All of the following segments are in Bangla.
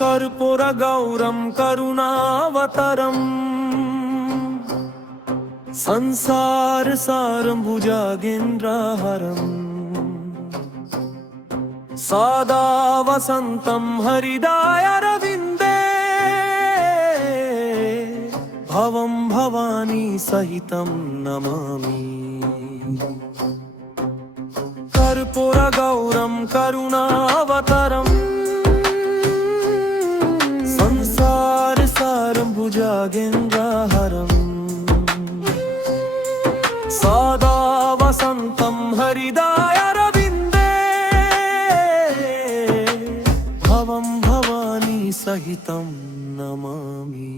कर्पूरगौरं करुणावतारम् संसारसारं भुजगेन्द्रहारम् सदा वसन्तं हृदयारविन्दे भवं भवानी सहितं नमामि। कर्पूरगौरं करुणावतारम् संसारसारं भुजगेन्द्रहारम् सदा वसन्तं हृदयारविन्दे भवं भवानी सहितं नमामि।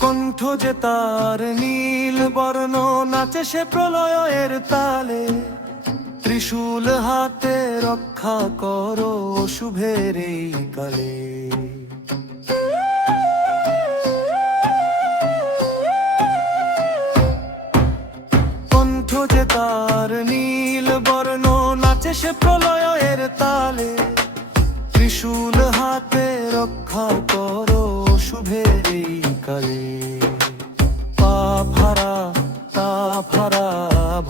কণ্ঠ যে তার নীল বর্ণ নাচে সে প্রলয়ের তালে ত্রিশূল হাতে রক্ষা করো শুভের এই কালে। কণ্ঠ যে তার নীল বর্ণ নাচে সে প্রলয়ের তালে ত্রিশূল হাতে রক্ষা করো শুভের এই কালে। পাপ হারা তাপ হারা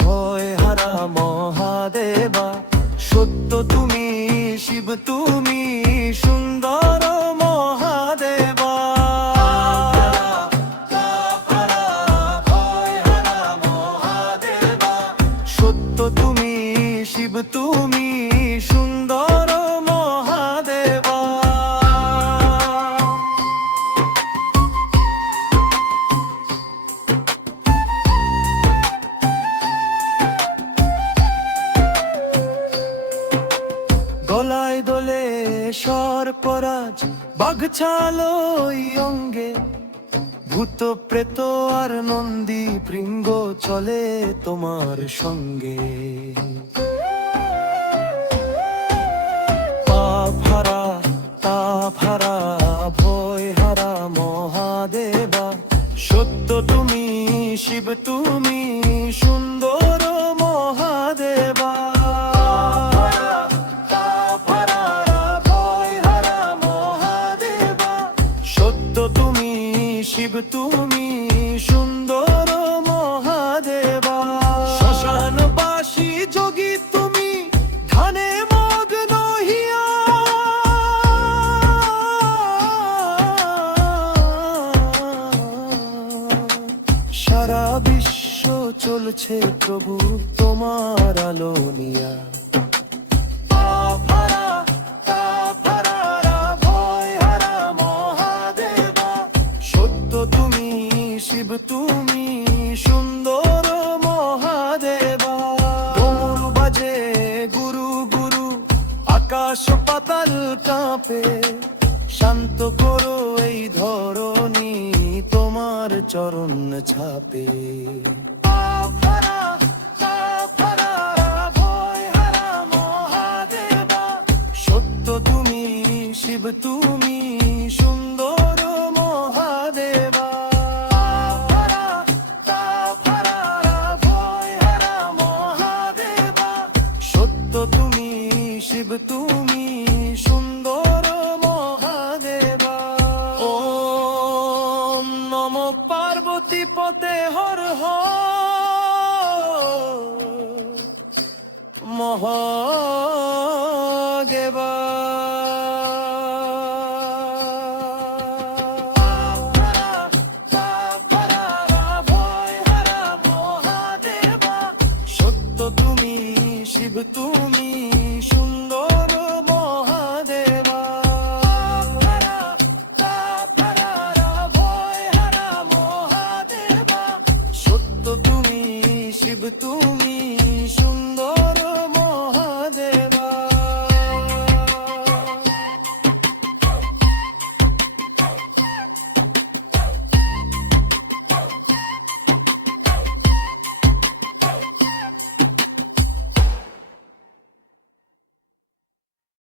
ভয় হারা মহাদেবা সত্য তুমি শিব তুমি সুন্দর মহাদেবা। সত্য তুমি শিব তুমি সুন্দর মহাদেবা। গলায় দোলে সর্পরাজ বাঘছালো অঙ্গে ভূত প্রেত আর নন্দী ভৃঙ্গ চলে তোমার সঙ্গে। পাপ হারা তাপ হারা ভয় হারা মহাদেবা সত্য তুমি শিব তুমি সুন্দর মহাদেবা। শিব তুমি সুন্দর মহাদেবা। শ্মশানবাসী যোগী তুমি ধ্যানে মগ্ন হিয়া সারা বিশ্ব চলছে প্রভু তোমার আলো নিয়া। শিব তুমি সুন্দর মহাদেবা। ডমরু বাজে গুরু গুরু আকাশ পাতাল কাঁপে শান্ত করো এই ধরণী তোমার চরণ ছাপে। পাপ হারা তাপ হারা ভয় হারা মহাদেবা সত্য তুমি শিব তুমি সুন্দর মহাদেবা। তুমি শিব তুমি সুন্দর মহাদেবা। ওম নমো পার্বতী পতে হর মহাদেবা। সত্য তুমি শিব তুমি সুন্দর মহাদেবা। সত্য তুমি শিব তুমি